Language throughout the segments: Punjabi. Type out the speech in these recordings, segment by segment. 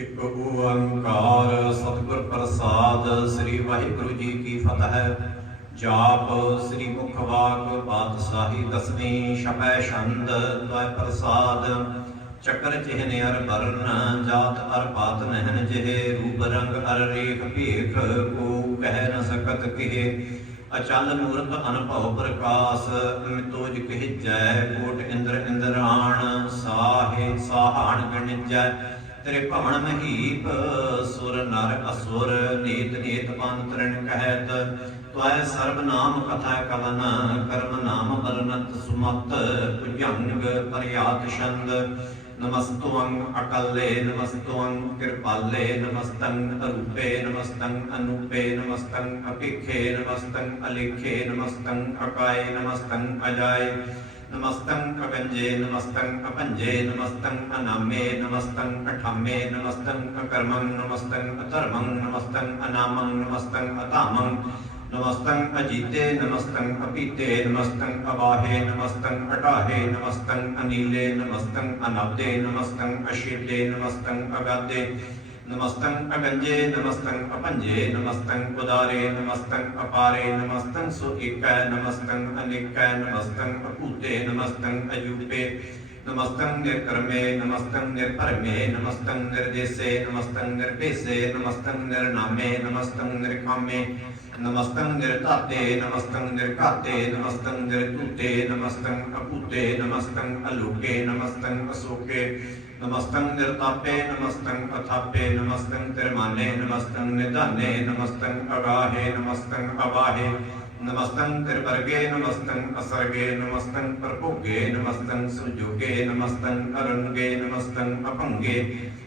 ਇੱਕ ਓੰਕਾਰ ਸਤਿਗੁਰ ਪ੍ਰਸਾਦ ਸ੍ਰੀ ਵਾਹਿਗੁਰੂ ਜੀ ਕੀ ਫਤਿਹ। ਜਾਪ ਸ੍ਰੀ ਮੁਖ ਵਾਕ ਬਾਦਸ਼ਾਹੀ ਦਸਵੀਂ ਛਪੈ ਛੰਦ ਤੈ ਪ੍ਰਸਾਦ। ਚੱਕਰ ਚਿਹਨ ਅਰ ਬਰਨ ਜਾਤ ਅਰ ਪਾਤ ਨਹਿਨ ਜਿਹੇ, ਰੂਪ ਰੰਗ ਅਰ ਰੇਖ ਭੇਖ, ਕੋ ਕਹਿ ਨ ਸਕਤ ਕਿਹ। ਅਚਲ ਮੂਰਤ ਅਨਭਉ ਪ੍ਰਕਾਸ਼ ਮਿਤੋਜ ਕਹਿਜੈ ਕੋਟ ਇੰਦਰ ਇੰਦਰਾਣ ਸਾਹੇ ਸਾਹਾਣ ਗਣਿਜੈ ਤੇਰੇ ਭਵਨ ਮਹੀਪ, ਸੁਰ ਨਰ ਅਸੁਰ, ਨੀਤ ਨੀਤ ਪੰਤਰਣ ਕਹਿਤ ਤੁਐ ਸਰਬ ਨਾਮ ਕਥਾ ਕਵਨ ਕਰਮ ਨਾਮ ਬਰਨਤ ਸੁਮਤ, ਭੁਜੰਗ ਪਰਿਆਤ ਛੰਦ। ਨਮਸਤੁਅੰ ਅਕਲੇ ਨਮਸਤੁਅੰ ਕਿਰਪਾਲੇ ਨਮਸਤੰ ਅਰੂਪੇ ਨਮਸਤੰ ਅਨੂਪੇ ਨਮਸਤੰ ਅਪਿਖੇ ਨਮਸਤੰ ਅਲਿਖੇ ਨਮਸਤੰ ਅਕਾਏ ਨਮਸਤੰ ਅਜਾਏ। نمستم کنجے نمستم کپنجے نمستم انامے نمستم اٹھمے نمستم کرمم نمستم اترمم نمستم انامم نمستم اتامم نمستم اجیتے نمستم اپیتے نمستم اباہے نمستم اٹاہے نمستم انیلے نمستم اناتے نمستم اشیتے نمستم اگاتے نمستم ਅਗਾਦੇ ਨਮਸਤੰ ਅਗੰਜੇ ਨਮਸਤੰ ਅਪੰਜੇ ਨਮਸਤੰ ਉਦਾਰੇ ਨਮਸਤੰ ਅਪਾਰੇ ਨਮਸਤੰ ਸੋ ਏਕੈ ਨਮਸਤੰ ਅਨੇਕੈ ਨਮਸਤੰ ਅਭੂਤੇ ਨਮਸਤੰ ਅਯੂਪੇ ਨਮਸਤੰ ਨਿਰਕਰਮੇ ਨਮਸਤੰ ਨਿਰਭਰਮੇ ਨਮਸਤੰ ਨਿਰਦੇਸੇ ਨਮਸਤੰ ਨਿਰਭੇਸੇ ਨਮਸਤੰ ਨਿਰਨਾਮੇ ਨਮਸਤੰ ਨਿਰਕਾਮੇ ਨਮਸਤੰ ਨਿਰਧਾਤੇ ਨਮਸਤੰ ਨਿਰਘਾਤੇ ਨਮਸਤੰ ਨਿਰਧੂਤੇ ਨਮਸਤੰ ਅਭੂਤੇ ਨਮਸਤੰ ਅਲੋਕੇ نمست نپ نمست کھاپے نمست ترمانے نمست ندانے نمست نمست ਨਮਸਤੰ ਅਵਾਹੇ ਨਮਸਤੰ ਤਿਰਵਰਗੇ ਨਮਸਤੰ ਅਸਰਗੇ ਨਮਸਤੰ ਪਰਭੋਗੇ ਨਮਸਤੰ ਸੁਜੋਗੇ ਨਮਸਤੰ ਅਰੰਗੇ ਨਮਸਤੰ ਅਪੰਗੇ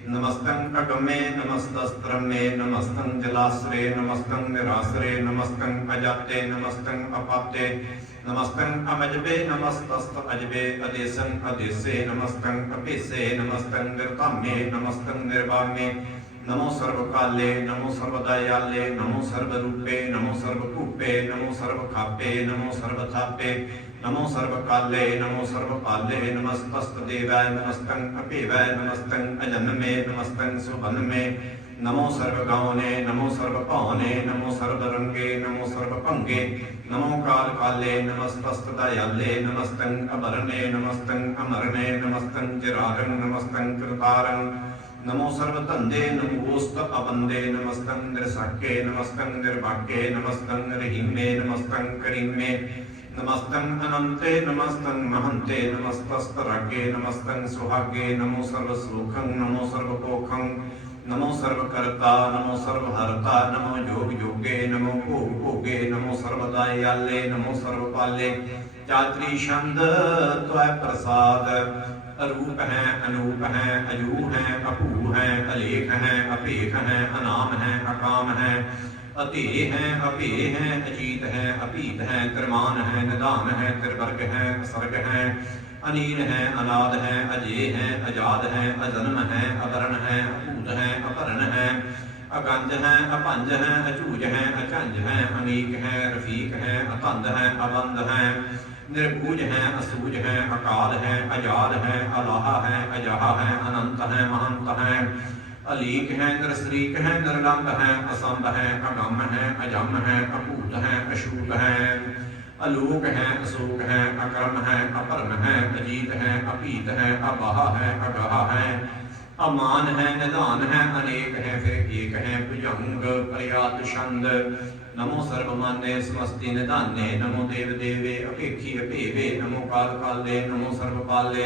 ਨਮਸਤੰ ਅਗਮੇ ਨਮਸਤਸਤਰਮੇ ਨਮਸਤੰ ਜਲਾਸਰੇ ਨਮਸਤੰ ਨਿਰਾਸਰੇ ਨਮਸਤੰ ਅਜਾਤੇ ਨਮਸਤੰ ਅਪਾਤੇ ਨਮਸਤੰ ਅਮਜਬੇ ਨਮਸਤਸਤ ਅਜਬੇ ਅਦੇਸੰ ਅਦੇਸੇ ਨਮਸਤੰ ਅਪੇਸੇ ਨਮਸਤੰ ਨਿਰਤਾਮੇ ਨਮਸਤੰ ਨਿਰਵਾਮੇ ਨਮੋ ਸਰਬ ਕਾਲੇ ਨਮੋ ਸਰਬ ਦਇਆਲੇ ਨਮੋ ਸਰਬ ਰੂਪੇ ਨਮੋ ਸਰਬ ਭੂਪੇ ਨਮੋ ਸਰਬ ਖਾਪੇ ਨਮੋ ਸਰਬ ਥਾਪੇ ਨਮੋ ਸਰਬ ਕਾਲੇ ਨਮੋ ਸਰਬ ਪਾਲੇ نمو سرب گاؤنے نمو سرب پاؤنے نمو سرب رنگے نمو سرب پنگے نمو کال کالے نمستست دیالے نمستن ابرنے نمستن امرنے نمستن جرارن نمستن کرتارن نمو سرب تندے نموست ابندے نمستن درسکے نمستن درباکے نمستن رہیمے نمستن کریمے نمستن انمتے نمستن مہنتے نمستست رگے نمستن سوہگے نمو سرب سلوکھن نمو سرب پوکھن نمو سرب پوکھن ਨਮੋ ਸਰਬ ਕਰਤਾ ਨਮੋ ਸਰਬ ਹਰਤਾ ਨਮੋ ਜੋਗ ਜੋਗੇ, ਨਮੋ ਭੋਗ ਭੋਗੇ, ਨਮੋ ਸਰਬ ਦਾਇਆਲੇ ਨਮੋ ਸਰਬ ਪਾਲੇ ਚਾਤਰੀ ਛੰਦ ਤਵੈ ਪ੍ਰਸਾਦ, ਅਰੂਪ ਹੈ, ਅਨੂਪ ਹੈ ਅਜੂ ਹੈ ਅਪੂ ਹੈ, ਅਲੇਖ ਹੈ ਅਪੇਖ ਹੈ, ਅਨਾਮ ਹੈ, ਅਕਾਮ ਹੈ। اتے ہیں اپے ہیں اجیت ہیں اپیت ہیں کرمان ہیں ندان ہیں تربرگ ہیں سرگ ہیں انیر ہیں اناد ہیں اجے ہیں اجاد ہیں اجنم ہیں ابرن ہیں اپوت ہیں اپرن ہیں اگنج ہیں اپنج ہیں اچوج ہیں اچنج ہیں انیک ہیں رفیق ہیں اتند ہیں ابند ہیں نربوج ہیں اسوج ہیں اکال ہیں اجاد ہیں الہ ہیں اجہ ہیں اننت ہیں مہنت ہیں علیق ہیں نرسریق ہیں درلمب ہیں اسمب ہیں اگم ہیں اجم ہیں اکوت ہیں اشوک ہیں الوک ہیں اسوک ہیں اکرم ہیں اپرم ہیں اجیت ہیں اپیت ہیں ابہا ہیں اگہا ہیں امان ہیں ندان ہیں انیک ہیں پھر ایک ہیں پجنگ پریات شند نمو سربمانے سمستی ندانے نمو دیو دیوے اپیکھی اپیوے نمو کال کال دے نمو سرب پالے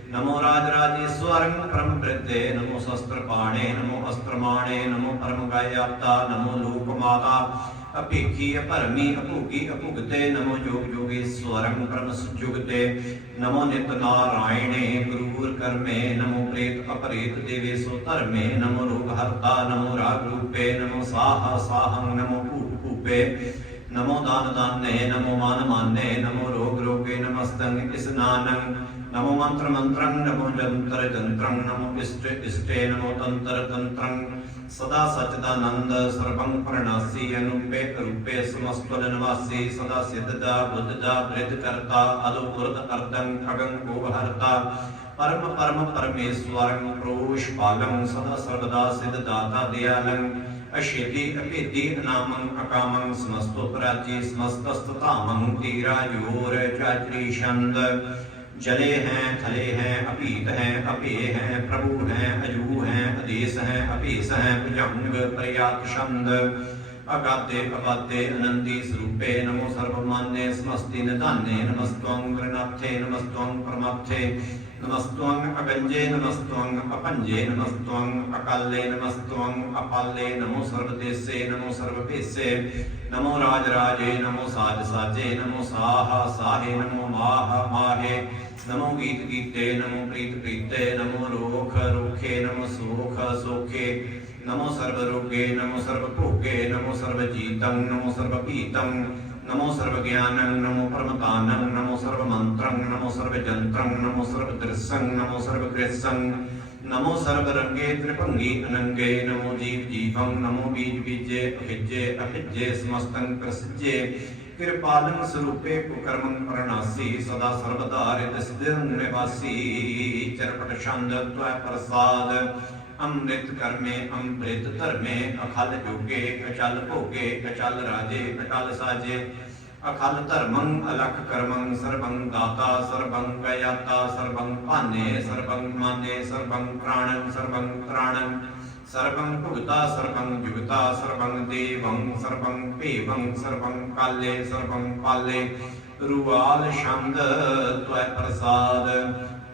ਸਿੱਧੇ ਨਮੋ ਰਾਜ ਰਾਜੇਸ਼ਵਰੰ ਪਰਮ ਬ੍ਰਿਤੇ ਨਮੋ ਸ਼ਸਤਰ ਪਾਣੇ ਨਮੋ ਅਸਤਰਮਾਣੇ ਨਮੋ ਪਰਮ ਗਾਇਆਤਾ ਨਮੋ ਲੋਕ ਮਾਤਾ ਅਭੇਖੀ ਅਭਰਮੀ ਅਭੋਗੀ ਅਭੁਗਤੇ ਨਮੋ ਜੋਗ ਜੋਗੇਸ਼ਵਰੰ ਪਰਮ ਸੁਜੁਗਤੇ ਨਮੋ ਨਿਤ ਨਾਰਾਇਣੇ ਗੁਰੂਰ ਕਰਮੇ ਨਮੋ ਪ੍ਰੇਤ ਅਪਰੇਤ ਦੇਵੇ ਸੋ ਧਰਮੇ ਨਮੋ ਰੋਗ ਹਰਤਾ ਨਮੋ ਰਾਗ ਰੂਪੇ ਨਮੋ ਸਾਹਾ ਸਾਹੰ ਨਮੋ नमो मंत्र मंत्रं नमो जंतर जंत्रं नमो इष्ट इष्टे नमो तंत्र तंत्रं सदा सचिदानंद सर्वं प्रणासी अनुपे रूपे समस्त जनवासी सदा सिद्धदा बुद्धदा वृद्धकर्ता अदुपुरत अर्धं खगं गोहर्ता परम परम परमेश्वरं प्रोष पालं सदा सर्वदा सिद्धदाता दयालं अशेति अपि दीननामं अकामं समस्तो प्राची समस्तस्तथामं तीरा योर चात्री جلے ہیں تھلے ہیں اپیت ہیں اپے ہیں پربو ہیں اجو ہیں ادیس ہیں اپیس ہیں پجنگ پریات شند اگاتے اگاتے انندی سروپے نمو سربمانے سمستی ندانے نمستوام گرناتھے نمستوام پرماتھے نمسے نمس اکنجے نمس اکلے نمس اکلے نموشے نمو رج رمو ساچ نم سا سا گیت گیتے گیتے ਰਾਜੇ ਨਮੋ ਸਾਜ ਸਾਜੇ ਨਮੋ ਸਾਹਾ ਸਾਹੇ ਨਮੋ ਮਾਹ ਮਾਹੇ ਨਮੋ ਗੀਤ ਗੀਤੇ ਨਮੋ ਪ੍ਰੀਤ ਪ੍ਰੀਤੇ ਨਮੋ ਰੋਖ ਰੋਖੇ ਨਮੋ ਸੋਖ ਸੋਖੇ ਨਮੋ ਸਰਬ ਰੋਗੇ ਨਮੋ ਕਿਰਪਾਲੰ ਸਰੂਪੇ ਕੁਕਰਮੰ ਪ੍ਰਣਾਸੀ, ਸਦਾ ਸਰਬਦਾ ਰਿਤ ਨਿਵਾਸੀ। ਚਰਪਟ ਛੰਦ ਤਵੈ ਪ੍ਰਸਾਦ, ਅੰਮ੍ਰਿਤ ਕਰਮੇ, ਅੰਮ੍ਰਿਤ ਧਰਮੇ, ਅਖਲ ਜੋਗੇ, ਅਚਲ ਭੋਗੇ, ਅਚਲ ਰਾਜੇ ਅਟਲ ਸਾਜੇ। ਅਖਲ ਧਰਮੰ, ਅਲਖ ਕਰਮੰ, ਸਰਬੰ ਦਾਤਾ, ਸਰਬੰ ਗਯਾਤਾ ਸਰਬੰ ਭਾਨੇ, ਸਰਬੰ ਮਾਨੇ, ਸਰਬੰ ਪ੍ਰਾਣੰ, ਸਰਬੰ ਤ੍ਰਾਣੰ ਸਰਬੰ ਭੁਗਤਾ, ਸਰਬੰ ਜੁਗਤਾ, ਸਰਬੰ ਦੇਵੰ, ਸਰਬੰ ਭੇਵੰ, ਸਰਬੰ ਕਾਲੇ, ਸਰਬੰ ਪਾਲੇ। ਰੂਆਲ ਛੰਦ ਤਵੈ ਪ੍ਰਸਾਦ,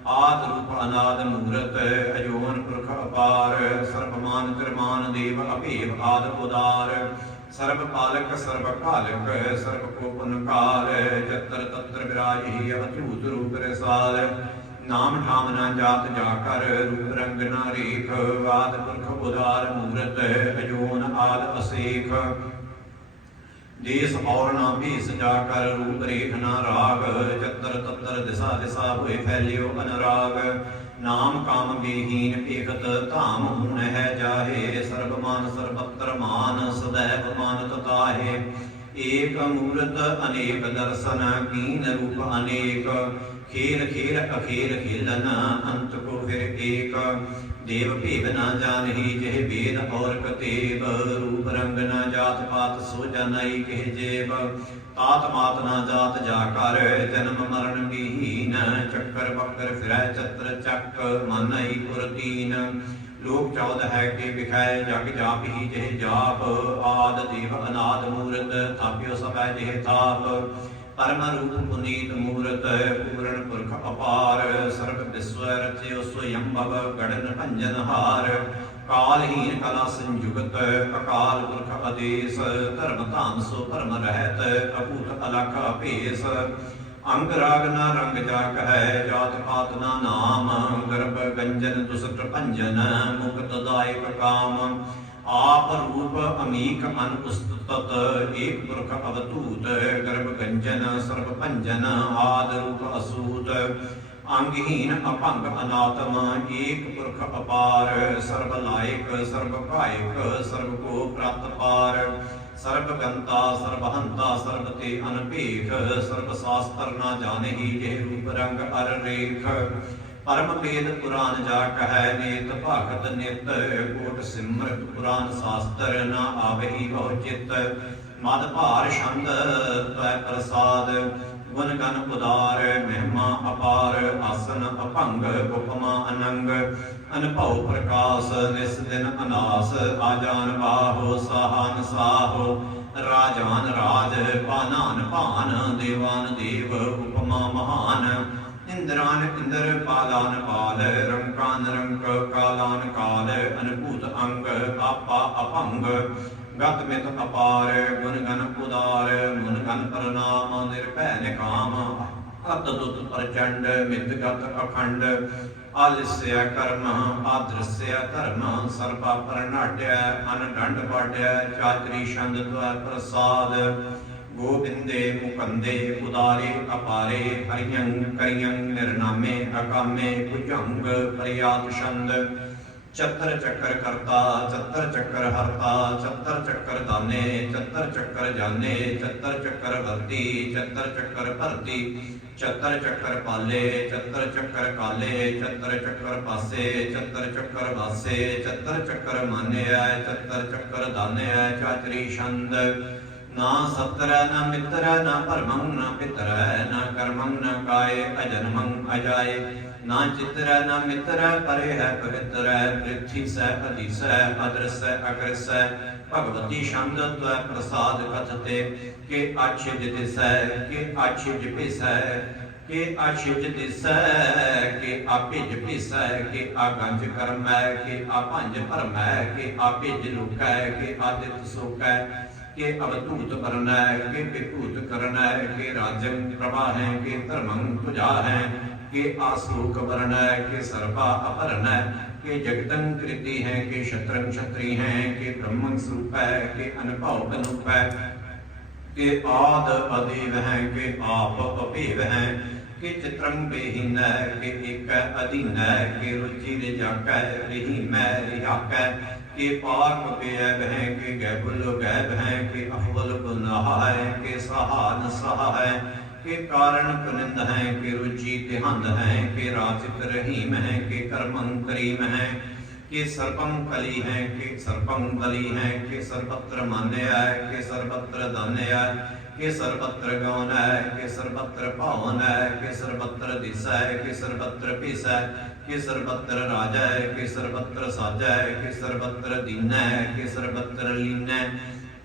ਆਦ ਰੂਪ ਅਨਾਦ ਮੂਰਤ ਅਜੋਨ ਪੁਰਖ ਅਪਾਰ। ਸਰਬਮਾਨ ਕਰਮਾਨ ਦੇਵ ਅਭੇਵ ਆਦ ਉਦਾਰ। ਸਰਬ ਪਾਲਕ, ਸਰਬ ਕਾਲਕ ਸਰਬ ਕੋ ਜਤਰ ਤਤਰ ਵਿਰਾਜੀ ਅਤੂਤ ਰੂਪ ਰਸਾਲ। ਨਾਮ ਠਾਮ ਨਾ ਜਾਤ ਜਾ ਕਰ, ਰੂਪ ਰੰਗ ਨਾ ਰੇਖ, ਆਦ ਪੁਰਖ ਉਦਾਰ ਮੂਰਤ, ਅਜੋਨ ਆਦ ਅਸੇਖ। ਦੇਸ ਔਰ ਨਾ ਭੀਸ ਜਾ ਕਰ, ਰੂਪ ਰੇਖ ਨਾ ਰਾਗ, ਚਤਰ ਤਤਰ ਦਿਸਾ ਦਿਸਾ ਹੋਏ ਫੈਲਿਓ ਅਨਰਾਗ। ਨਾਮ ਕਾਮ ਬੇਹੀਨ ਭੇਖਤ, ਧਾਮ ਹੁਣ ਹੈ ਜਾਹੇ, ਸਰਬ ਮਨ ਸਰਬਤਰ ਮਾਨ ਸदैव ਮਾਨ ਤਤਾਹੇ। ایک مورت انیک درسن کین روپ انیک کھیل کھیل اکھیل کھیلنا انت کو پھر ایک دیو پیب نا جانہی جہ بید اور کتیب روپ رنگ نا جات پات سو جانائی کہ جیب تات مات نا جات جا کر جنم مرن بھی بیہین چکر بکر پھرے چتر چک من ہی پرتین ਲੋਕ ਚੌਦ ਹੈ ਕਿ ਵਿਖਾਇ ਜਗ ਜਾਪੀ ਜਿਹ ਜਾਪ, ਆਦ ਦੇਵ ਅਨਾਦ ਮੂਰਤ, ਥਾਪਿਓ ਸਭੈ ਜਿਹ ਥਾਪ। ਪਰਮ ਰੂਪ ਪੁਨੀਤ ਮੂਰਤ, ਪੂਰਨ ਪੁਰਖ ਅਪਾਰ। ਸਰਬ ਵਿਸਵ ਰਚਿਓ ਸੋਯੰਭਵ ਗੜਨ ਭੰਜਨ ਹਾਰ। ਕਾਲਹੀਨ ਕਲਾ ਸੰਯੁਗਤ, ਅਕਾਲ ਪੁਰਖ ਅਦੇਸ। ਧਰਮ ਧਾਮ ਸੋ ਧਰਮ ਰਹਿਤ, ਅਭੂਤ ਅਲਖ ਅਭੇਸ। ਅੰਗ ਰਾਗ ਨਾ ਰੰਗ ਜਾ ਕਹੈ, ਜਾਤ ਪਾਤ ਨਾ ਨਾਮ, ਗਰਭ ਗੰਜਨ ਦੁਸਟ ਭੰਜਨ ਮੁਕਤ ਦਾਇਕ ਕਾਮ। ਆਪ ਰੂਪ ਅਮੀਕ ਅਨ ਉਸਤਤ, ਏਕ ਪੁਰਖ ਅਵਤੂਤ ਗਰਭ ਗੰਜਨ ਸਰਬ ਭੰਜਨ, ਆਦ ਰੂਪ ਅਸੂਤ। ਅੰਗਹੀਨ ਅਭੰਗ ਅਨਾਤਮ, ਏਕ ਪੁਰਖ ਅਪਾਰ, ਸਰਬ ਲਾਇਕ, ਸਰਬ ਕਾਇਕ ਸਰਬ ਕੋ ਪ੍ਰਤ ਪਾਰ ਸਰਬ ਗੰਤਾ ਸਰਬ ਸਰਬ ਤੇ ਅਨਭੇਖ ਸਰਬ ਸਾਸਤਰ ਨਾ ਜਾਣਹੀ ਜੇ ਰੂਪ ਰੰਗ ਅਰ ਰੇਖ। ਪਰਮ ਵੇਦ ਪੁਰਾਨ ਜਾ ਕਹੈ ਨੇਤ ਭਗਤ ਨਿਤ, ਕੋਟ ਸਿਮਰਤ ਪੁਰਾਨ ਸਾਸਤਰ ਨਾ ਆਵਹੀ ਬਹੁ ਚਿਤ। ਮਦ ਭਾਰ ਛੰਦ ਤੈ ਪ੍ਰਸਾਦ, ਗੁਣ ਗਨ ਉਦਾਰ, ਮਹਿਮਾ ਅਪਾਰ, ਆਸਨ ਅਭੰਗ ਉਪਮਾ ਅਨੰਗ, ਅਨਭਉ ਪ੍ਰਕਾਸ਼, ਨਿਸ ਦਿਨ ਅਨਾਸ, ਆਜਾਨ ਬਾਹੋ, ਸਾਹਨ ਸਾਹੋ, ਰਾਜਾਨ ਰਾਜ, ਪਾਨਾਨ ਭਾਨ, ਦੇਵਾਨ ਦੇਵ, ਉਪਮਾ ਮਹਾਨ। ਇੰਦਰਾਨ ਇੰਦਰ, ਪਾਲਾਨ ਪਾਲ, ਰੰਕਾਨ ਰੰਕ, ਕਾਲਾਨ ਕਾਲ, ਅਨਭੂਤ ਅੰਗ, ਆਪਾ ਅਪੰਗ। ਗਤ ਮਿਤ ਅਪਾਰ, ਗੁਣ ਗਨ ਉਦਾਰ ਮੁਨ ਗਨ ਪ੍ਰਣਾਮ, ਨਿਰਭੈ ਨਿਕਾਮ। ਅਤ ਦੁਤ ਪ੍ਰਚੰਡ ਮਿਤ ਅਖੰਡ। ਆਲਿਸਯ ਕਰਮ ਆਦ੍ਰਸਯ ਧਰਮ, ਸਰਬਾ ਪਰਨਾਟਿਆ ਅਨ ਪਾਟਿਆ, ਚਾਤਰੀ ਛੰਦ ਤਵੈ ਪ੍ਰਸਾਦ। ਗੋਬਿੰਦੇ, ਮੁਕੰਦੇ, ਉਦਾਰੇ, ਅਪਾਰੇ, ਹਰਿਯੰ, ਕਰਿਯੰ, ਨਿਰਨਾਮੇ, ਅਕਾਮੇ, ਭੁਜੰਗ ਪ੍ਰਿਆਤ ਛੰਦ। ਚੱਤਰ ਚੱਕਰ ਕਰਤਾ, ਚੱਤਰ ਚੱਕਰ ਹਰਤਾ, ਚੱਤਰ ਚੱਕਰ ਦਾਨੇ, ਚੱਤਰ ਚੱਕਰ ਜਾਣੇ ਚੱਤਰ ਚੱਕਰ ਵਰਤੀ, ਚੱਤਰ ਚੱਕਰ ਭਰਤੀ। ਚੱਤਰ ਚੱਕਰ ਪਾਲੇ ਚੱਤਰ ਚੱਕਰ ਕਾਲੇ ਚੱਤਰ ਚੱਕਰ ਪਾਸੇ ਚੱਤਰ ਚੱਕਰ ਵਾਸੇ ਚੱਤਰ ਚੱਕਰ ਮਾਨਿਆ ਚੱਤਰ ਚੱਕਰ ਦਾਨਿਆ, ਚਾਤਰੀ ਛੰਦ। ਨਾ ਸਤਰ, ਨਾ ਮਿੱਤਰ, ਨਾ ਪਰਮੰ ਨਾ ਪਿਤਰ, ਨਾ ਕਰਮੰ, ਨਾ ਕਾਏ, ਅਜਨਮੰ ਅਜਾਏ। ਨਾ ਚਿਤਰ ਨਾ ਮਿੱਤਰ ਪਰੇ ਹੈ ਪਵਿੱਤਰ ਪ੍ਰਿਥੀ ਸੈ ਅਧਿਸੈ ਅਦਰਸੈ ਅਗਰਸੈ ਭਗਵਤੀ ਛੰਦ ਤਵੈ ਪ੍ਰਸਾਦ ਕਥਤੇ ਕੇ ਆਛਿਜ ਦਿਸੈ ਕੇ ਆਛਿਜ ਪਿਸੈ ਕੇ ਆਛਿਜ ਦਿਸੈ ਕੇ ਆਪਿਜ ਪਿਸੈ ਕੇ ਆਗੰਜ ਕਰਮੈ ਕੇ ਆਪੰਜ ਭਰਮੈ ਕੇ ਆਪਿਜ ਲੁਕੈ ਕੇ ਆਦਿਤ ਸੋਕੈ ਕੇ ਅਵਧੂਤ ਕਰਨਾ ਹੈ ਕੇ ਵਿਭੂਤ ਕਰਨਾ ਹੈ ਕੇ ਰਾਜੰ ਪ੍ਰਭਾ ਹੈ ਕੇ ਧਰਮੰ ਤੁਜਾ ਹੈ ਕੇ ਆਸੂਕ ਵਰਣ ਹੈ ਕੇ ਸਰਪਾ ਅਪਰਨ ਹੈ ਕੇ ਜਗਤੰ ਕ੍ਰਿਤੀ ਹੈ ਕੇ ਸ਼ਤਰੰ ਛਤਰੀ ਹੈ ਕੇ ਬ੍ਰਹਮੰ ਸਰੂਪ ਹੈ ਕੇ ਅਨਭਉ ਅਨੂਪ ਹੈ ਕੇ ਆਦ ਅਦੇਵ ਹੈ ਕੇ ਆਪ ਅਭੇਵ ਹੈ ਕਿ ਚਿਤਰੰ ਬੇਹੀਨ ਹੈ ਕਿ ਇਕ ਅਧੀਨ ਹੈ ਕਿ ਰੁਚੀ ਦੇ ਜਾਕੈ ਰਹੀ ਮੈਂ ਰਿਹਾਕੈ ਕਿ ਪਾਕ ਬੇਅਬ ਹੈ ਕਿ ਗੈਬੁਲ ਗੈਬ ਹੈ ਕਿ ਅਫਵਲ ਗੁਨਾਹ ਹੈ ਕਿ ਸਹਾਨ ਸਹਾ ਹੈ کہ کارن کنند ہیں کہ رجی تہند ہیں کہ رازق رحیم ہیں کہ کرمن کریم ہیں کہ سرپم کلی ہیں کہ سرپم بلی ہیں کہ سربتر مانے آئے کہ سربتر دانے آئے کہ سربتر گون ہے کہ سربتر پاون ہے کہ سربتر دس ہے کہ سربتر پیس ہے کہ سربتر راجہ ہے کہ سربتر ساجہ ہے کہ سربتر دین ہے کہ سربتر لین ہے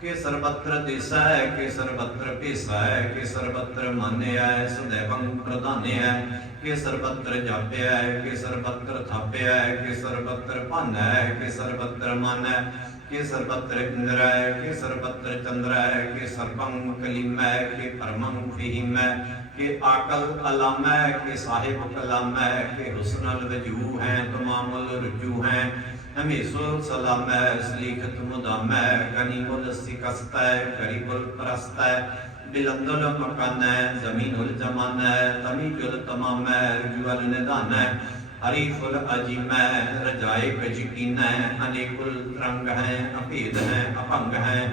ਕਿ ਸਰਬਤਰ ਦੇਸ਼ਾ ਹੈ ਕਿ ਸਰਬੱਤਰ ਭੇਸਾ ਹੈ ਕਿ ਸਰਬਤਰ ਮਾਨਿਆ ਹੈ ਸदैवੰ ਪ੍ਰਧਾਨਿਆ ਹੈ ਕਿ ਸਰਬਤਰ ਜਾਪਿਆ ਹੈ ਕਿ ਸਰਬਤਰ ਥਾਪਿਆ ਹੈ ਕਿ ਸਰਬਤਰ ਭੰਨ ਹੈ ਕਿ ਸਰਬਤਰ ਮਨ ਹੈ ਕਿ ਸਰਬਤਰ ਇੰਦਰ ਹੈ, ਕਿ ਸਰਬਤਰ ਚੰਦਰ ਹੈ, ਕਿ ਸਰਬੰ ਕਲੀਮ ਹੈ ਕਿ ਪਰਮੰ ਫਹੀਮ ਹੈ ਕਿ ਆਕਲ ਅਲਮ ਹੈ ਕਿ ਸਾਹਿਬ ਕਲਮ ਹੈ ਕਿ ਹੁਸਨਲ ਵਜੂ ਹੈ, ਤਮਾਮੁਲ ਰਜੂ ਹੈ। ਹਮੇਸ਼ੁਰ ਸਲਾਮ ਹੈ ਸਲੀਖਤ ਮੁਦਮ ਹੈ ਗਨੀਮੁਲ ਸਿਕਸਤ ਹੈ ਹਰੀ ਫੁਲ ਅਜੀਮੈ, ਰਜਾਏ ਕਜਕੀਨੈ ਅਨੇਕੁਲ ਤਰੰਗ ਹੈ, ਅਭੇਦ ਹੈ, ਅਭੰਗ ਹੈ।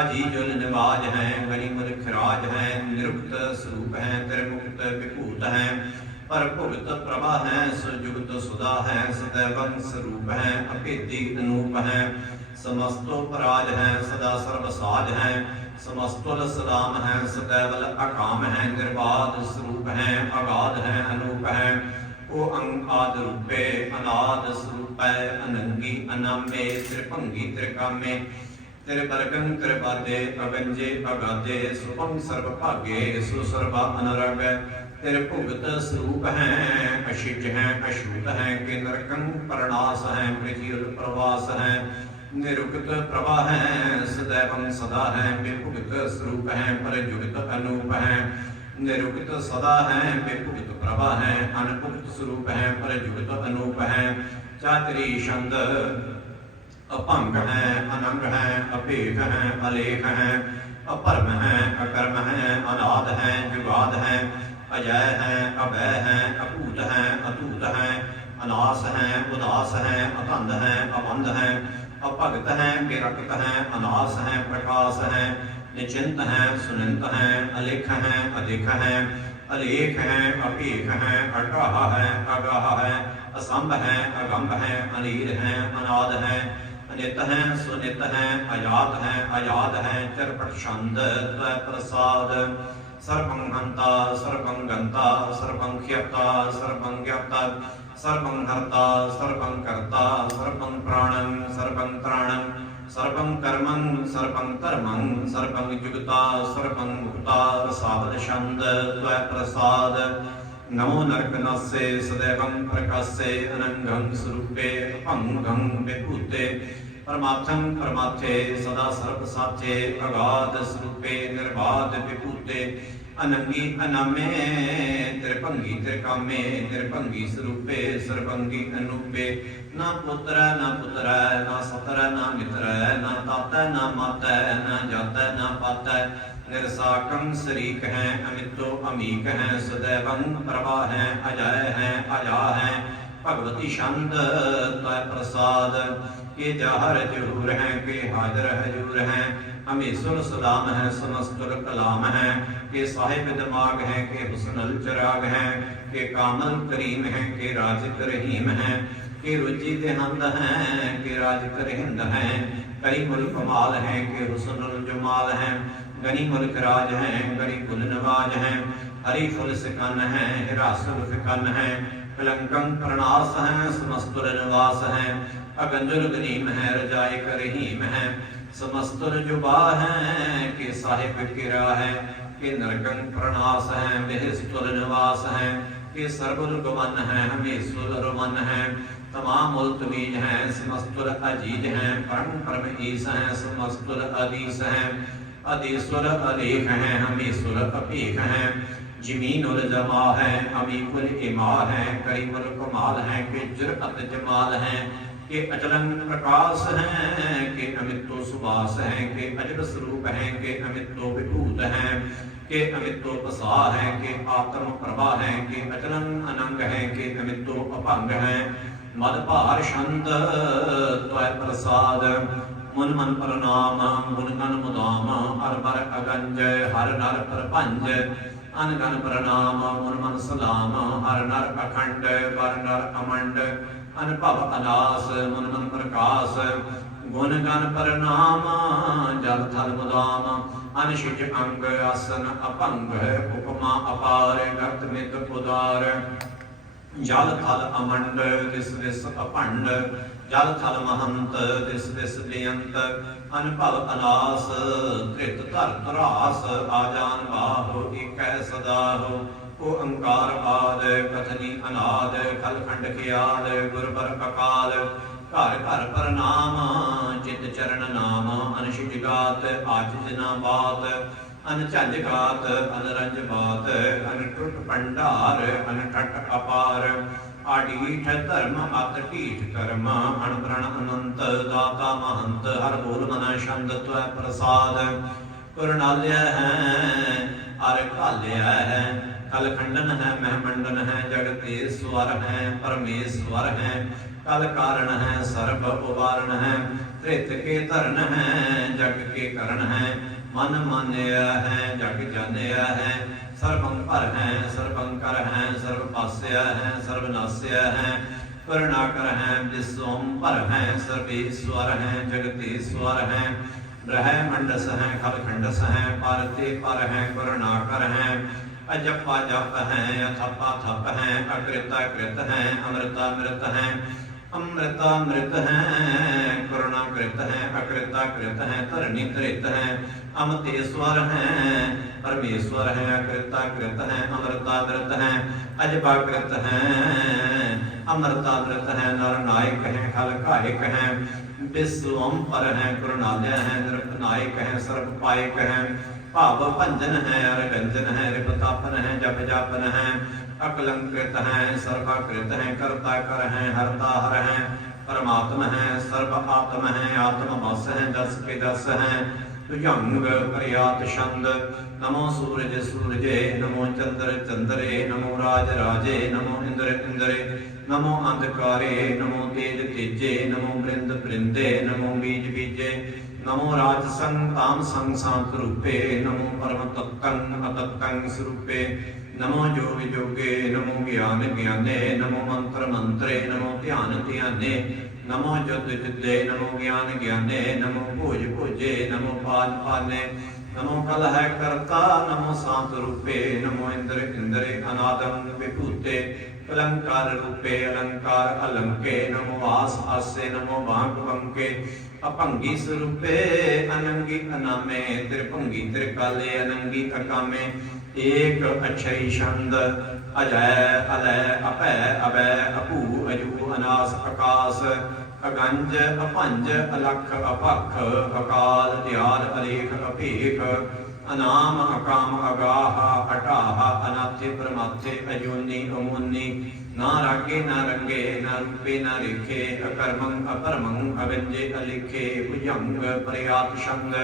ਅਜੀ ਜੁਨ ਨਿਵਾਜ ਹੈ ਗਰੀਮਨ ਖਰਾਜ ਹੈ, ਨਿਰੁਕਤ ਸਰੂਪ ਹੈ ਤ੍ਰਿਮੁਕਤ ਵਿਭੂਤ ਹੈ। ਪਰ ਭੁਗਤ ਪ੍ਰਭਾ ਹੈ ਸੁਜੁਗਤ ਸੁਦਾ ਹੈ ਸਦੈਵੰ ਸਰੂਪ ਹੈ, ਅਭੇਦੀ ਅਨੂਪ ਹੈ। ਸਮਸਤੋ ਪਰਾਜ ਹੈ, ਸਦਾ ਸਰਬ ਸਾਜ ਹੈ। ਸਮਸਤੁਲ ਸਲਾਮ ਹੈ ਸਦੈਵਲ ਅਕਾਮ ਹੈ, ਨਿਰਵਾਦ ਸਰੂਪ ਹੈ, ਅਗਾਧ ਹੈ, ਅਨੂਪ ਹੈ। ਉਹ ਅੰਗ ਰੂਪੇ, ਅਨਾਦ ਸਰੂਪੈ, ਅਨੰਗੀ ਅਨਾਮੇ ਤ੍ਰਿਭੰਗੀ ਤ੍ਰਿਕਾਮੇ। ਤੇਰੇ ਬਰਗੰ ਕਿਰਪਾਦੇ ਅਗੰਜੇ ਅਗਾਦੇ, ਸੁਭੰ ਸਰਬ ਭਾਗੇ ਸੋ ਸਰਬਾ ਅਨਰਗ। ਤੇਰੇ ਭੁਗਤ ਸਰੂਪ ਹੈ, ਅਸ਼ਿਜ ਹੈ ਅਸ਼ੂਤ ਹੈ ਕਿ ਨਰਕੰ ਪਰਣਾਸ ਹੈ ਪ੍ਰਿਥਿਉਲ ਪ੍ਰਵਾਸ ਹੈ। ਨਿਰੁਕਤ ਪ੍ਰਭਾ ਹੈ ਸदैवੰ ਸਦਾ ਹੈ, ਬੇਭੁਗਤ ਸਰੂਪ ਹੈ ਪਰ ਜੁਗਤ ਅਨੂਪ ਹੈ। نرکت صدا ہیں، بے پکت پربا ہیں انپکت سروپ ہیں پرجکت انوپ ہیں۔ چاتری شند اپنگ ہیں، اننگ ہیں اپیک ہیں الیک ہیں۔ اپرم ہیں، اکرم ہیں، اناد ہیں، جگاد ہیں۔ اجے ہیں، ابے ہیں، اپوت ہیں، اتوت ہیں۔ اناس ہیں، اداس ہیں، اتند ہیں ابند ہیں۔ اپگت ہیں برکت ہیں، اناس ہیں پرکاس ہیں۔ نچنت ہیں سننت ہیں الکھ ہیں ادکھ ہیں الیکھ ہیں اپیکھ ہیں اٹاہ ہیں اگاہ ہیں اسمب ہیں اگمب ہیں انیر ہیں اناد ہیں انت ہیں سنت ہیں اجات ہیں اجاد ہیں چرپٹ شند پرساد سرپنگ ہنتا سرپنگ گنتا سرپنگ سرپنگ خیپتا سرپنگ سرپنگ کرتا سرپنگ ترانم سرپن کرمن سرپن کرمن سرپن جگتا سرپن مکتا رساد شند دوائے پرساد نمو نرک نسے صدیقم پرکسے اننگم سروپے اپنگم بیپوتے پرماتھم پرماتھے صدا سرپ ساتھے پرگاد سروپے نرباد بیپوتے پرماتھے صدا سرپ ساتھے پرگاد سروپے نرباد بیپوتے سد پر ہےگوتی شانت پرساد ہے ہمیں سن سلام ہے سمسکر کلام ہے کہ صاحب دماغ ہے کہ حسن الچراغ ہے کہ کامل کریم ہے کہ رازق رحیم ہے کہ رجیت ہند ہے کہ رازق ہند ہیں کریم الکمال ہے کہ حسن الجمال ہے گنی ہیں غنیم الکراج ہیں غریب النواج ہیں حریف السکن ہے حراس الفکن ہے کلنکم پرناس ہے سمسکر نواس ہے اگنجل غنیم ہے رجائے کریم ہے سمستر جبا ہیں کہ صاحب کرا ہے کہ نرکن پرناس ہیں بہست نواس ہیں کہ سربل گمن ہیں ہمیس الرمن ہیں تمام التمیج ہیں سمستر العجیج ہیں پرم پرم عیس ہیں سمستر عدیس ہیں عدیسر العلیق ہیں ہمیس العقیق ہیں جمین الجماع ہیں عمیق الامار ہیں کریم الکمال ہیں کہ جرعت جمال ہیں ਕਰੀ ਮੁਲ ਕਮਾਲ ਹੈ, ਕਿ ਜੁਰਅਤ ਜਮਾਲ ਹੈ, ਕਿ ਅਚਲੰ ਪ੍ਰਕਾਸ਼ ਹੈ, ਕਿ ਅਮਿਤੋ ਸੁਵਾਸ ਹੈ, ਕਿ ਅਜਬ ਸਰੂਪ ਹੈ, ਕਿ ਅਮਿਤੋ ਵਿਭੂਤ ਹੈ, ਕਿ ਅਮਿਤੋ ਪਸਾ ਹੈ, ਕਿ ਆਤਮ ਪ੍ਰਭਾ ਹੈ। ਕਿ ਅਚਲੰ ਅਨੰਗ ਹੈ ਕਿ ਮਨ ਮਨ ਪ੍ਰਣਾਮ, ਮੁਨ ਮਨ ਮੁਦਾਮ, ਹਰ ਬਰ ਅਗੰਜ, ਹਰ ਨਰ ਪ੍ਰਪੰਜ ਅਨ ਗਨ ਪ੍ਰਣਾਮ, ਮੁਨ ਮਨ ਸਲਾਮ, ਹਰ ਨਰ ਅਖੰਡ ਬਰ ਨਰ ਅਮੰਡ ਅਨਭਵ ਅਨਾਸ ਮਨ ਮਨ ਪ੍ਰਕਾਸ਼, ਗੁਣ ਗਨ ਪ੍ਰਣਾਮ, ਜਲ ਥਲ ਮੁਦਾਮ। ਅਨਸ਼ਿਜ ਅੰਗ ਆਸਨ ਅਪੰਗ, ਉਪਮਾ ਅਪਾਰ, ਗਤ ਮਿਤ ਉਦਾਰ। ਜਲ ਥਲ ਅਮੰਡ ਦਿਸ ਦਿਸ ਅਪੰਡ। ਜਲ ਥਲ ਮਹੰਤ ਦਿਸ ਦਿਸ ਬੇਅੰਤ ਅਨਭਵ ਅਨਾਸ, ਤ੍ਰਿਤ ਧਰ ਧਰਾਸ ਆਜਾਨ ਬਾਹੁ ਏਕੈ ਸਦਾਹੁ ਓ ਓੰਕਾਰ ਬਾਦ ਕਥਨੀ ਅਨਾਦ ਖਲਖੰਡ ਖਿਆਲ ਗੁਰਬਰ ਕਕਾਲ ਘਰ ਘਰ ਪ੍ਰਨਾਮ ਚਿਤ ਚਰਨ ਨਾਮ ਅਨਸ਼ਿਜ ਗਾਤ ਆਜ ਨਾ ਬਾਤ, ਅਨ ਗਾਤ ਅਨ ਬਾਤ, ਅਨ ਭੰਡਾਰ, ਅਨ ਅਪਾਰ ਆਡੀਠ ਧਰਮ, ਅਤ ਢੀਠ ਕਰਮ ਅਣਪ੍ਰਣ ਅਨੰਤ, ਦਾਤਾ ਮਹੰਤ, ਹਰ ਬੋਲ ਮਨ ਸ਼ੰਦ ਤਵੈ ਪ੍ਰਸਾਦ ਕਰੁਣਾਲਿਆ ਹੈ ਅਰ ਘਾਲਿਆ ਹੈ کل کھنڈن ہے مہمنڈن ہے جگتیسور ہے پرمیسور ہے کل کارن ہے سرب ابارن ہے ترت کے ترن ہے جگ کے کرن ہے من مانیا ہے جگ جانیا ہے سربنکر ہے سربنکر ہے سرب پاسیا ہے سرب ناسیا ہے کرناکر ہے وسوم پر ہے سربیسور ہے جگتی سوار ہے رہ منڈس ہیں کھل کھنڈس ہیں پارتی پر ہیں کرناکر ہیں اجپا جپ ہیں اتھپا تھپ ہیں اکرتا کرت ہیں امرتا مرت ہیں امرتا مرت ہیں کرنا کرت ہیں اکرتا کرت ہیں ترنی ترت ہیں امتیسور ہیں پرمیشور ہیں اکرتا کرت ہیں امرتا مرت ہیں اجپا کرت ہیں امرتا مرت ہیں نر نائک ہیں خل ہیں بسلوم پر ہیں کرنادے ہیں نرپ نائک ہیں سرپ ہیں ਭਾਵ ਭੰਜਨ ਹੈ, ਅਰ ਹੈ, ਰਿਪਤਾਪਨ ਹੈ, ਜਪ ਜਾਪਨ ਹੈ, ਅਕਲੰਕ੍ਰਿਤ ਹੈ, ਸਰਵਕ੍ਰਿਤ ਹੈ, ਕਰਤਾ ਕਰ ਹੈ, ਹਰਤਾ ਹਰ ਹੈ, ਪਰਮਾਤਮ ਹੈ, ਸਰਬ ਆਤਮ ਹੈ, ਆਤਮ ਵਸ ਹੈ ਦਸ ਕੇ ਦਸ ਹੈ ਤੁਜੰਗ ਪ੍ਰਿਆਤ ਛੰਦ, ਨਮੋ ਸੂਰਜ ਸੂਰਜੇ, ਨਮੋ ਚੰਦਰ ਚੰਦਰੇ, ਨਮੋ ਰਾਜ ਰਾਜੇ, ਨਮੋ ਇੰਦਰ ਇੰਦਰੇ, ਨਮੋ ਅੰਧਕਾਰੇ, ਨਮੋ ਤੇਜ ਤੇਜੇ, ਨਮੋ ਬ੍ਰਿੰਦ ਬ੍ਰਿੰਦੇ, ਨਮੋ ਬੀਜ ਬੀਜੇ ਨਮੋ ਰਾਜਸੰ ਤਾਮਸੰ ਸਾਂਤ ਰੂਪੇ ਨਮੋ ਪਰਮ ਤਤੰ ਅਤਤੰ ਸਰੂਪੇ ਨਮੋ ਜੋਗ ਜੋਗੇ ਨਮੋ ਗਿਆਨ ਗਿਆਨੇ ਨਮੋ ਮੰਤਰ ਮੰਤਰੇ ਨਮੋ ਧਿਆਨ ਧਿਆਨੇ ਨਮੋ ਜੁਦ ਜੁਦੇ ਨਮੋ ਗਿਆਨ ਗਿਆਨੇ ਨਮੋ ਭੋਜ ਭੋਜੇ ਨਮੋ ਪਾਨ ਪਾਨੇ ਨਮੋ ਕਲ ਹੈ ਕਰਤਾ ਨਮੋ ਸਾਂਤ ਰੂਪੇ ਨਮੋ ਅਭੰਗੀ ਸਰੂਪੇ ਅਨੰਗੀ ਅਨਾਮੇ, ਤ੍ਰਿਭੰਗੀ ਤ੍ਰਿਕਾਲੇ ਅਨੰਗੀ ਅਕਾਮੇ। ਏਕ ਅਛਈ ਛੰਦ, ਅਜੈ ਅਲੈ ਅਪੈ ਅਬੈ ਅਪੂ ਅਜੂ ਅਨਾਸ ਆਕਾਸ ਅਗੰਜ ਅਭੰਜ ਅਲਖ ਅਪਖ ਅਕਾਲ ਧਿਆਨ ਅਲੇਖ ਅਭੇਖ انام اکام اگاہ اٹاہ اناتھے پرماتھے اجونی امونی نہ راگے نہ رنگے نہ روپے نہ ریکھے اکرمنگ اپرمنگ اوجے الکھے بھجنگ پریات شنگ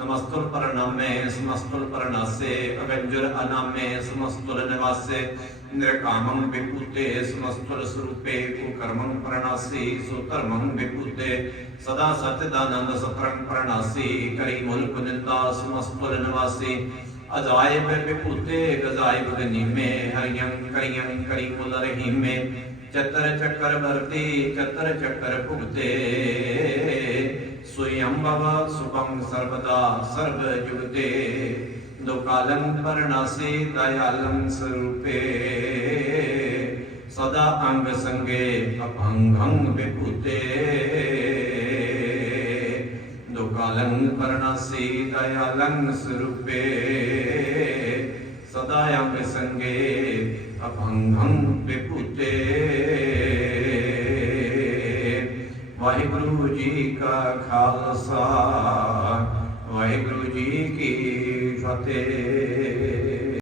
ਨਮਸਤੁਲ ਪਰਨਾਮੇ, ਸਮਸਤੁਲ ਪਰਨਾਸੇ, ਅਵੰਜੁਰ ਅਨਾਮੇ, ਸਮਸਤੁਲ ਨਿਵਾਸੇ, ਨਿਰਕਾਮੰ ਵਿਭੂਤੇ, ਸਮਸਤੁਲ ਸਰੂਪੇ ਕੋ ਕਰਮੰ ਪ੍ਰਣਾਸੀ ਸੋ ਧਰਮੰ ਵਿਭੂਤੇ, ਸਦਾ ਸਤਿ ਦਾਨੰਦ ਸਤਰੰ ਪ੍ਰਣਾਸੀ ਕਰੀ ਮੁਲਕ ਨਿੰਦਾ, ਸਮਸਤੁਲ ਨਿਵਾਸੀ, ਅਜਾਇਬ ਵਿਭੂਤੇ, ਗਜ਼ਾਇਬ ਗਨੀਮੇ ਹਰਿਯੰ ਕਰਿਯੰ ਕਰੀ ਮੁਲ ਰਹੀਮੇ ਚਤਰ ਚੱਕਰ ਵਰਤੀ ਚਤਰ ਚੱਕਰ ਭੁਗਤੇ ਸੁਯੰਭਵ ਸੁਭੰ ਸਰਬਦਾ ਸਰਬ ਜੁਗਤੇ ਦੁਕਾਲੰ ਪਰਣਾਸੀ ਦਇਆਲੰ ਸਰੂਪੇ ਸਦਾ ਅੰਗ ਸੰਗੇ ਅਭੰਗੰ ਵਿਭੂਤੇ ਦੁਕਾਲੰ ਪਰਣਾਸੀ ਦਇਆਲੰ ਸਰੂਪੇ ਸਦਾ ਅੰਗ ਸੰਗੇ ਅਭੰਗੰ ਵਿਭੂਤੇ ਵਾਹਿਗੁਰੂ ਜੀ ਕਾ ਖਾਲਸਾ ਵਾਹਿਗੁਰੂ ਜੀ ਕੀ ਫਤਿਹ